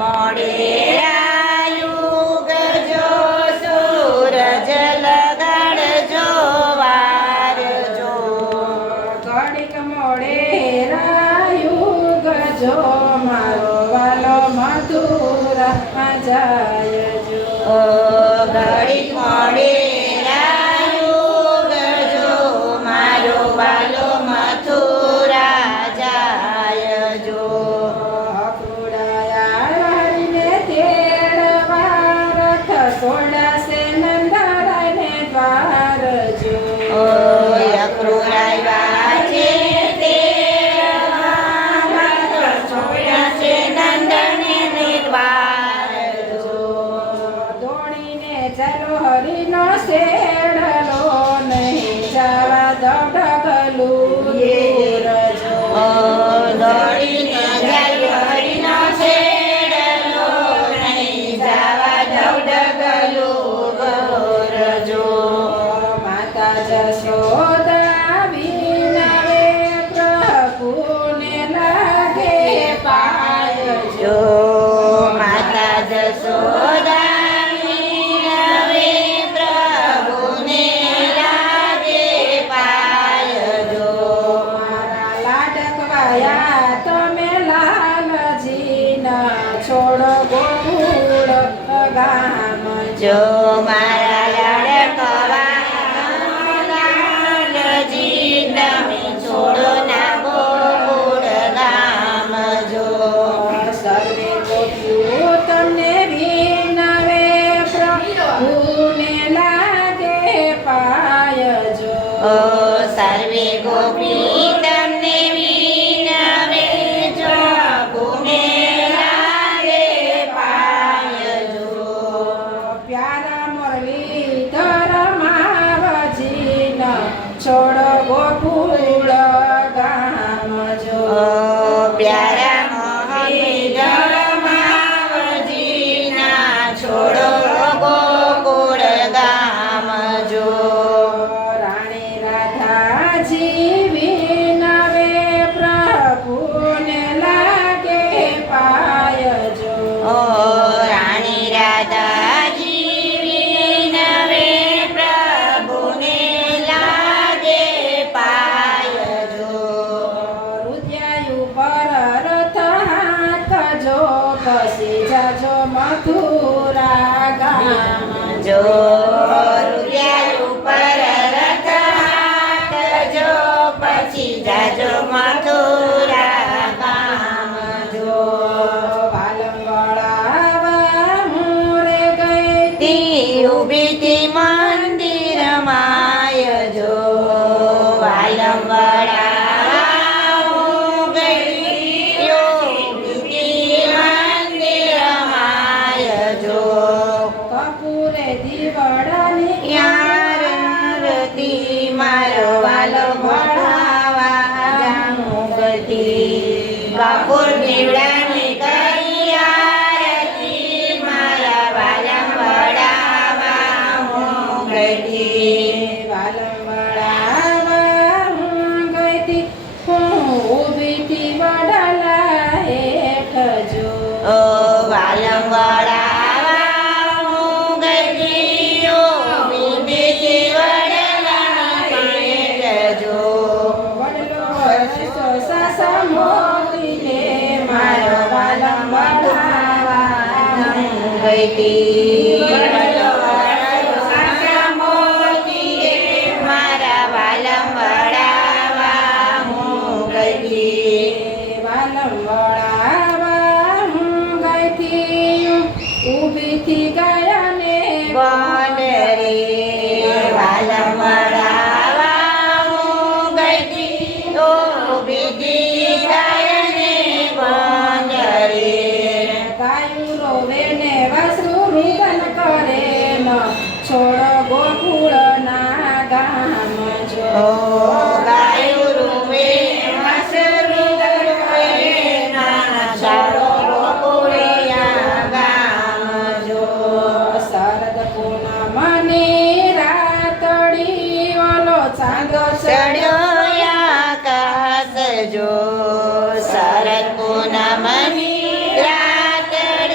મોડે રાયુગ જો સૂરજ લગાડજો વાર જો ઘડીક મોડે રાયુગ જો મારો વાલો મથુરા જાય જો ઘડીક મોડે રાયુગ જો મારો વાલો મથુરા જાય જો હકુડાયાને તેડવા રથ છોડાશે નંદરાયને દ્વાર જો અક્રૂરાયા છે તે છોડ્યા છે નંદને નિર્વાર જો દોડીને ચાલો હરિનો શેડલો નહીં જવા દઢગલું દૂર જો દોડીને જાય હરિનો છેડલો નહીં જવા દવડગલું ગોર જો માતા જશોદા વિનવે પ્રભુને લાગે પાય જો માતા જશોદા વિનવે પ્રભુને લાગે પાય જો મારા લાડકવાયા તમે લાલજીના છોડો ગોકુળ ગામ જો મારા લાડકવાજી તમે છોડો ના ગોકુળ ગામ જો સર્વે ગોપ્યું તમને વિનવે પ્રભુને લાગે પાય જો સર્વે ગોપી તમને વિનવે જો ભૂમે લાગે પાય જો પ્યારા મુરલીધર માવજીના છોડ ગોકુળ ગામ જો પ્યારા મોહનીધર માવજીના છોડો ગોકુળ ગામ જો રાણી રાધાજી વિનવે પ્રભુને લાગે પાય જો રાણી રાધાજી વિનવે પ્રભુને લાગે પાય જો રુદ્યાયુ પર રથ હાંકજો પછી જાજો મથુરા ગામ જો રૂપિયા ઉપર રથ હાંકજો પછી જાજો મથુરા ગામ જો પાલંગળાવા મોરે ગઈ તી ઊભી તી મંદિર માય જો વાલંગડા ગઈ ઊભી મંદિર માય જો કપૂરે દીવડાની યાર રતી મારો વાલો ભણાવા જાણું ગતી કપૂર દીવડાની કરી આરતી મારા વાલા વડાવા હું ગતી વાલંગળાવા હું ગઈતી હું ઊભીથી વડાલા હેઠ જો ઓ વાલમ વડાવા હું ગતી ઓ બીબી વડલા પેટ જો વડલો રસો સાસા મોતીને મારો વાલમ વડાવા ગઈતી વડલો વડલો સાસા મોતીએ મારા વાલમ વડાવા હું ગઈતી વાલમ વડાવા હું ગઈતી ઊભીથી ગયા ને બંદરે વાલમ વડાવા હું ગઈતી ઓ બીજી ગાયને બંદરે ગાયું રોવે ને વાસરું રુદન કરે ન છોડ ગોકુળના ગામ જો ગાયું રૂવે વાસરું રૂવે નાના ચારો ગોકુળિયા ગામ જો શરદ પૂનમની રાતડી ઓલો ચાંદો ચડ્યો આકાશ જો શરદ પૂનમની રાતડી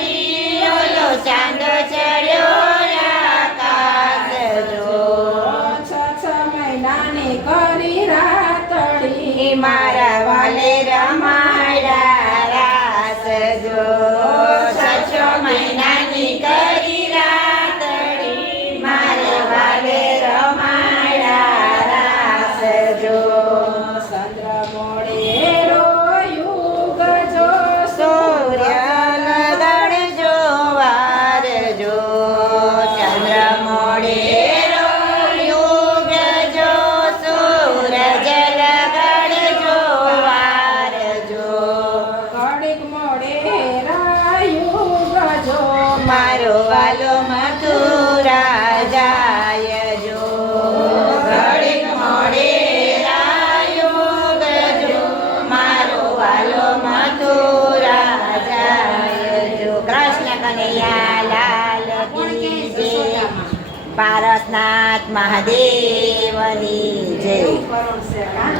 મારા વાલે રમાડા રાસ જો છ મહિનાની કરી રાતડી મારે વાલે રમાડા રાસ જો ચંદ્ર મોડે રોયું ગજો સૂર્યનો દળજો વાર જો ચંદ્ર મોડે રોયું ગજો સૂરજ લગડજો વાર જો ઘડીક મોડે રાયું ગજો મારો વાલો મથુરા જાય જો ઘડીક મોડે રાયું ગજો મારો વાલો મથુરા જાય જો કૃષ્ણ કનૈયા લાલ કી જય પારસનાથ મહાદેવની જય એવું કરણ છે હા